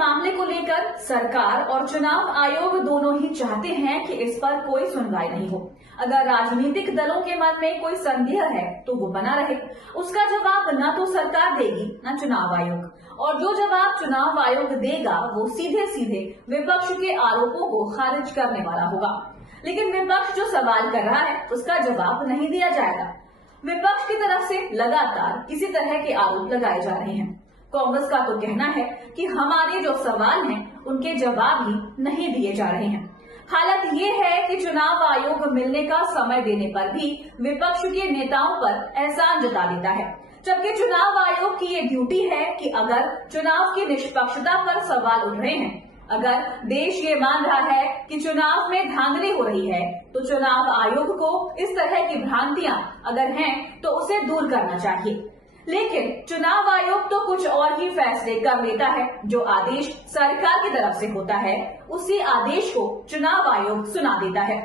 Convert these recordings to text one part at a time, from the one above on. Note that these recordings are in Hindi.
मामले को लेकर सरकार और चुनाव आयोग दोनों ही चाहते हैं कि इस पर कोई सुनवाई नहीं हो। अगर राजनीतिक दलों के मन में कोई संदेह है तो वो बना रहे। उसका जवाब न तो सरकार देगी न चुनाव आयोग, और जो जवाब चुनाव आयोग देगा वो सीधे सीधे विपक्ष के आरोपों को खारिज करने वाला होगा। लेकिन विपक्ष जो सवाल कर रहा है उसका जवाब नहीं दिया जाएगा। विपक्ष की तरफ से लगातार इसी तरह के आरोप लगाए जा रहे हैं। कांग्रेस का तो कहना है कि हमारे जो सवाल हैं उनके जवाब ही नहीं दिए जा रहे हैं। हालत ये है कि चुनाव आयोग मिलने का समय देने पर भी विपक्ष के नेताओं पर एहसान जता देता है, जबकि चुनाव आयोग की ये ड्यूटी है कि अगर चुनाव की निष्पक्षता पर सवाल उठ रहे हैं, अगर देश ये मान रहा है कि चुनाव में धांधली हो रही है, तो चुनाव आयोग को इस तरह की भ्रांतियां अगर हैं तो उसे दूर करना चाहिए। लेकिन चुनाव आयोग तो कुछ और ही फैसले कर लेता है। जो आदेश सरकार की तरफ से होता है उसी आदेश को चुनाव आयोग सुना देता है।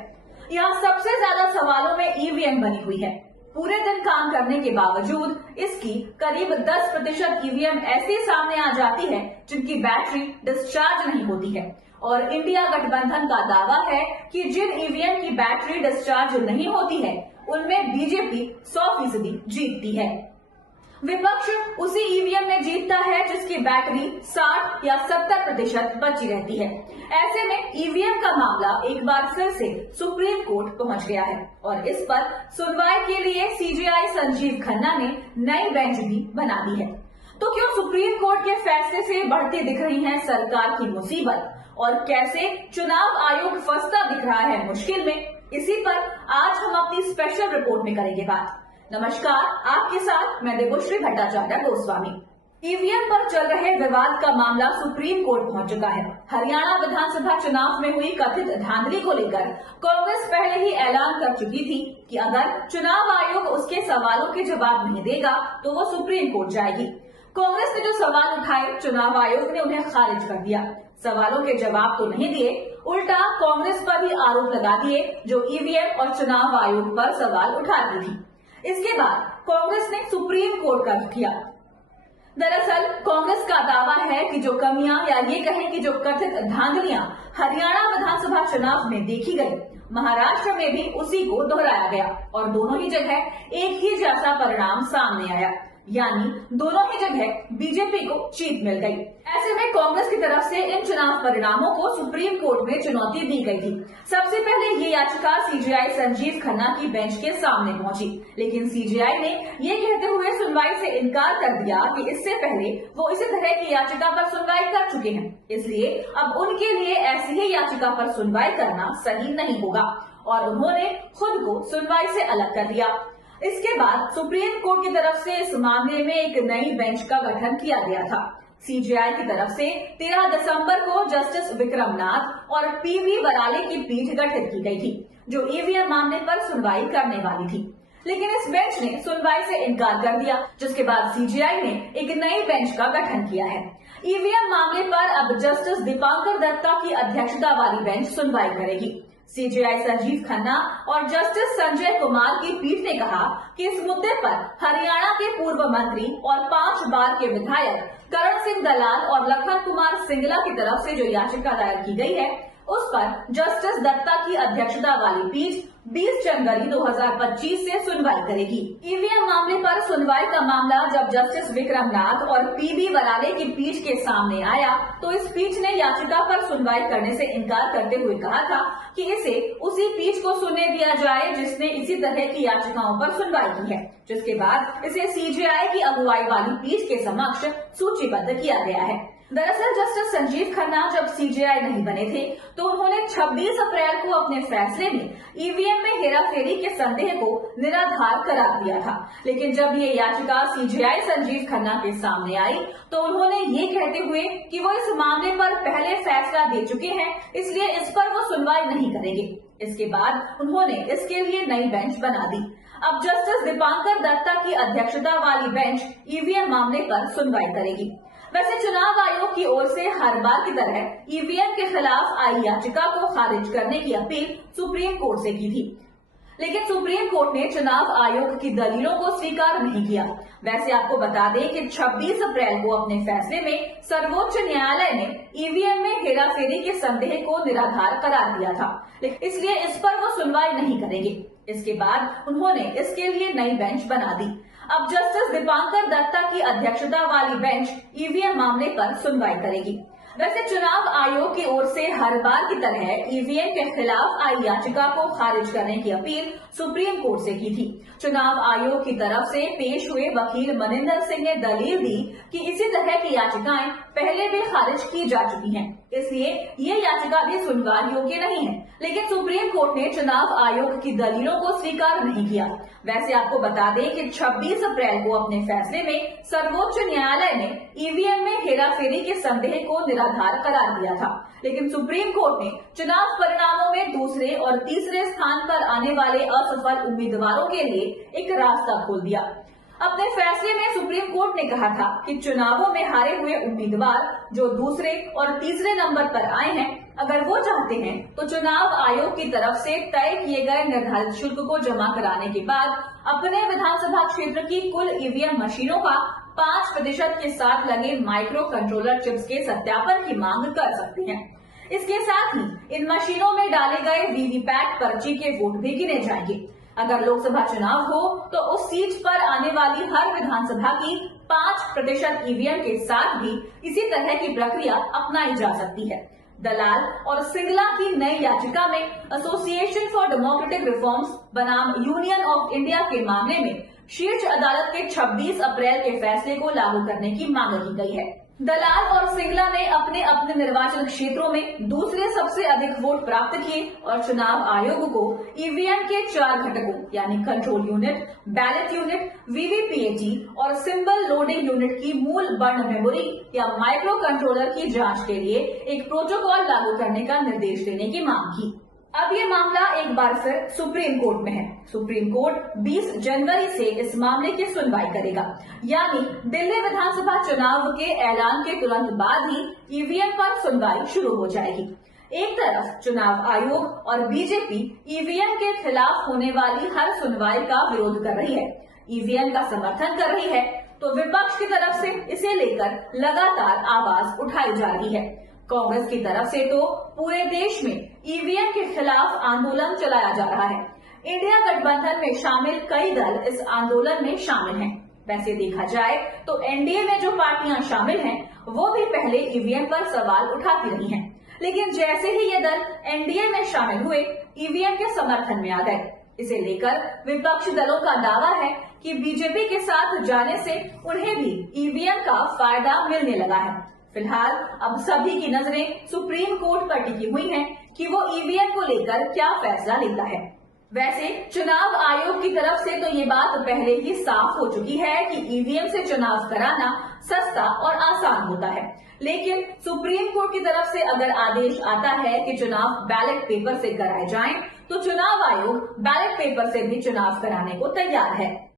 यहाँ सबसे ज्यादा सवालों में ईवीएम बनी हुई है। पूरे दिन काम करने के बावजूद इसकी करीब 10% ईवीएम ऐसे सामने आ जाती है जिनकी बैटरी डिस्चार्ज नहीं होती है, और इंडिया गठबंधन का दावा है कि जिन ईवीएम की बैटरी डिस्चार्ज नहीं होती है उनमें बीजेपी 100% जीतती है। विपक्ष उसी ईवीएम में जीतता है जिसकी बैटरी 60 या 70% बची रहती है। ऐसे में ईवीएम का मामला एक बार फिर से सुप्रीम कोर्ट पहुंच गया है, और इस पर सुनवाई के लिए सीजेआई संजीव खन्ना ने नई बेंच भी बना दी है। तो क्यों सुप्रीम कोर्ट के फैसले से बढ़ती दिख रही है सरकार की मुसीबत, और कैसे चुनाव आयोग फंसता दिख रहा है मुश्किल में, इसी पर आज हम अपनी स्पेशल रिपोर्ट में करेंगे बात। नमस्कार, आपके साथ मैं देवश्री भट्टाचार्य गोस्वामी। ईवीएम पर चल रहे विवाद का मामला सुप्रीम कोर्ट पहुंच चुका है। हरियाणा विधानसभा चुनाव में हुई कथित धांधली को लेकर कांग्रेस पहले ही ऐलान कर चुकी थी कि अगर चुनाव आयोग उसके सवालों के जवाब नहीं देगा तो वो सुप्रीम कोर्ट जाएगी। कांग्रेस ने जो सवाल उठाए चुनाव आयोग ने उन्हें खारिज कर दिया। सवालों के जवाब तो नहीं दिए, उल्टा कांग्रेस पर भी आरोप लगा दिए जो ईवीएम और चुनाव आयोग पर सवाल उठाती थी। इसके बाद कांग्रेस ने सुप्रीम कोर्ट का रुख किया। दरअसल कांग्रेस का दावा है कि जो कमियां या ये कहें कि जो कथित धांधलियां हरियाणा विधानसभा चुनाव में देखी गई, महाराष्ट्र में भी उसी को दोहराया गया, और दोनों ही जगह एक ही जैसा परिणाम सामने आया, यानी दोनों ही जगह बीजेपी को जीत मिल गई। ऐसे में कांग्रेस की तरफ से इन चुनाव परिणामों को सुप्रीम कोर्ट में चुनौती दी गई थी। सबसे पहले ये याचिका सीजेआई संजीव खन्ना की बेंच के सामने पहुंची, लेकिन सीजेआई ने ये कहते हुए सुनवाई से इनकार कर दिया कि इससे पहले वो इसी तरह की याचिका पर सुनवाई कर चुके हैं, इसलिए अब उनके लिए ऐसी ही याचिका पर सुनवाई करना सही नहीं होगा, और उन्होंने खुद को सुनवाई से अलग कर दिया। इसके बाद सुप्रीम कोर्ट की तरफ से इस मामले में एक नई बेंच का गठन किया गया था। सीजेआई की तरफ से 13 दिसंबर को जस्टिस विक्रमनाथ और पीवी बराले की पीठ गठित की गई थी, जो ईवीएम मामले पर सुनवाई करने वाली थी। लेकिन इस बेंच ने सुनवाई से इनकार कर दिया, जिसके बाद सीजेआई ने एक नई बेंच का गठन किया है। ईवीएम मामले पर अब जस्टिस दीपांकर दत्ता की अध्यक्षता वाली बेंच सुनवाई करेगी। सीजेआई संजीव खन्ना और जस्टिस संजय कुमार की पीठ ने कहा कि इस मुद्दे पर हरियाणा के पूर्व मंत्री और 5 बार के विधायक करण सिंह दलाल और लखन कुमार सिंगला की तरफ से जो याचिका दायर की गई है उस पर जस्टिस दत्ता की अध्यक्षता वाली पीठ 20 जनवरी 2025 से सुनवाई करेगी। ईवीएम मामले पर सुनवाई का मामला जब जस्टिस विक्रमनाथ और पीबी बराले की पीठ के सामने आया तो इस पीठ ने याचिका पर सुनवाई करने से इनकार करते हुए कहा था कि इसे उसी पीठ को सुनने दिया जाए जिसने इसी तरह की याचिकाओं पर सुनवाई की है, जिसके बाद इसे सीजेआई की अगुवाई वाली पीठ के समक्ष सूचीबद्ध किया गया है। दरअसल जस्टिस संजीव खन्ना जब सीजेआई नहीं बने थे तो उन्होंने 26 अप्रैल को अपने फैसले में ईवीएम में हेराफेरी के संदेह को निराधार करार दिया था, लेकिन जब ये याचिका सीजेआई संजीव खन्ना के सामने आई तो उन्होंने ये कहते हुए कि वो इस मामले पर पहले फैसला दे चुके हैं, इसलिए इस पर वो सुनवाई नहीं करेंगे। इसके बाद उन्होंने इसके लिए नई बेंच बना दी। अब जस्टिस दीपांकर दत्ता की अध्यक्षता वाली बेंच ईवीएम मामले पर सुनवाई करेगी। वैसे चुनाव आयोग की ओर से हर बार की तरह ईवीएम के खिलाफ आई याचिका को खारिज करने की अपील सुप्रीम कोर्ट से की थी। लेकिन सुप्रीम कोर्ट ने चुनाव आयोग की दलीलों को स्वीकार नहीं किया। वैसे आपको बता दें कि 26 अप्रैल को अपने फैसले में सर्वोच्च न्यायालय ने ईवीएम में हेराफेरी के संदेह को निराधार करार दिया था, इसलिए इस पर वो सुनवाई नहीं करेंगे। इसके बाद उन्होंने इसके लिए नई बेंच बना दी। अब जस्टिस दीपांकर दत्ता की अध्यक्षता वाली बेंच ईवीएम मामले पर सुनवाई करेगी। वैसे चुनाव आयोग की ओर से हर बार की तरह ईवीएम के खिलाफ आई याचिका को खारिज करने की अपील सुप्रीम कोर्ट से की थी। चुनाव आयोग की तरफ से पेश हुए वकील मनिंदर सिंह ने दलील दी कि इसी तरह की याचिकाएं पहले भी खारिज की जा चुकी हैं, इसलिए ये याचिका भी सुनवाई योग्य नहीं है। लेकिन सुप्रीम कोर्ट ने चुनाव आयोग की दलीलों को स्वीकार नहीं किया। वैसे आपको बता दें कि 26 अप्रैल को अपने फैसले में सर्वोच्च न्यायालय ने ईवीएम में हेराफेरी के संदेह को निराधार करार दिया था, लेकिन सुप्रीम कोर्ट ने चुनाव परिणामों में दूसरे और तीसरे स्थान पर आने वाले असफल उम्मीदवारों के लिए एक रास्ता खोल दिया। अपने फैसले में सुप्रीम कोर्ट ने कहा था कि चुनावों में हारे हुए उम्मीदवार जो दूसरे और तीसरे नंबर पर आए हैं, अगर वो चाहते हैं तो चुनाव आयोग की तरफ से तय किए गए निर्धारित शुल्क को जमा कराने के बाद अपने विधानसभा क्षेत्र की कुल ईवीएम मशीनों का 5% के साथ लगे माइक्रो कंट्रोलर चिप्स के सत्यापन की मांग कर सकते हैं। इसके साथ ही इन मशीनों में डाले गए वीवीपैट पर्ची के वोट भी गिने जाएंगे। अगर लोकसभा चुनाव हो तो उस सीट पर आने वाली हर विधानसभा की 5% ईवीएम के साथ भी इसी तरह की प्रक्रिया अपनाई जा सकती है। दलाल और सिंगला की नई याचिका में एसोसिएशन फॉर डेमोक्रेटिक रिफॉर्म्स बनाम यूनियन ऑफ इंडिया के मामले में शीर्ष अदालत के 26 अप्रैल के फैसले को लागू करने की मांग की गई है। दलाल और सिंगला ने अपने अपने निर्वाचन क्षेत्रों में दूसरे सबसे अधिक वोट प्राप्त किए और चुनाव आयोग को ईवीएम के 4 घटकों यानी control unit, ballot unit, VVPAT और सिंबल लोडिंग यूनिट की मूल बर्न मेमोरी या माइक्रो कंट्रोलर की जांच के लिए एक प्रोटोकॉल लागू करने का निर्देश देने की मांग की। अब ये मामला एक बार फिर सुप्रीम कोर्ट में है। सुप्रीम कोर्ट 20 जनवरी से इस मामले की सुनवाई करेगा, यानी दिल्ली विधानसभा चुनाव के ऐलान के तुरंत बाद ही ईवीएम पर सुनवाई शुरू हो जाएगी। एक तरफ चुनाव आयोग और बीजेपी ईवीएम के खिलाफ होने वाली हर सुनवाई का विरोध कर रही है, ईवीएम का समर्थन कर रही है, तो विपक्ष की तरफ से इसे लेकर लगातार आवाज उठाई जा रही है। कांग्रेस की तरफ से तो पूरे देश में ईवीएम के खिलाफ आंदोलन चलाया जा रहा है। इंडिया गठबंधन में शामिल कई दल इस आंदोलन में शामिल हैं। वैसे देखा जाए तो एनडीए में जो पार्टियां शामिल हैं, वो भी पहले ईवीएम पर सवाल उठाती रही हैं, लेकिन जैसे ही ये दल एनडीए में शामिल हुए, ईवीएम के समर्थन में आ गए। इसे लेकर विपक्षी दलों का दावा है कि बीजेपी के साथ जाने से उन्हें भी ईवीएम का फायदा मिलने लगा है। फिलहाल अब सभी की नजरें सुप्रीम कोर्ट पर टिकी हुई हैं कि वो ईवीएम को लेकर क्या फैसला लेता है। वैसे चुनाव आयोग की तरफ से तो ये बात पहले ही साफ हो चुकी है कि ईवीएम से चुनाव कराना सस्ता और आसान होता है, लेकिन सुप्रीम कोर्ट की तरफ से अगर आदेश आता है कि चुनाव बैलेट पेपर से कराए जाएं, तो चुनाव आयोग बैलेट पेपर से भी चुनाव कराने को तैयार है।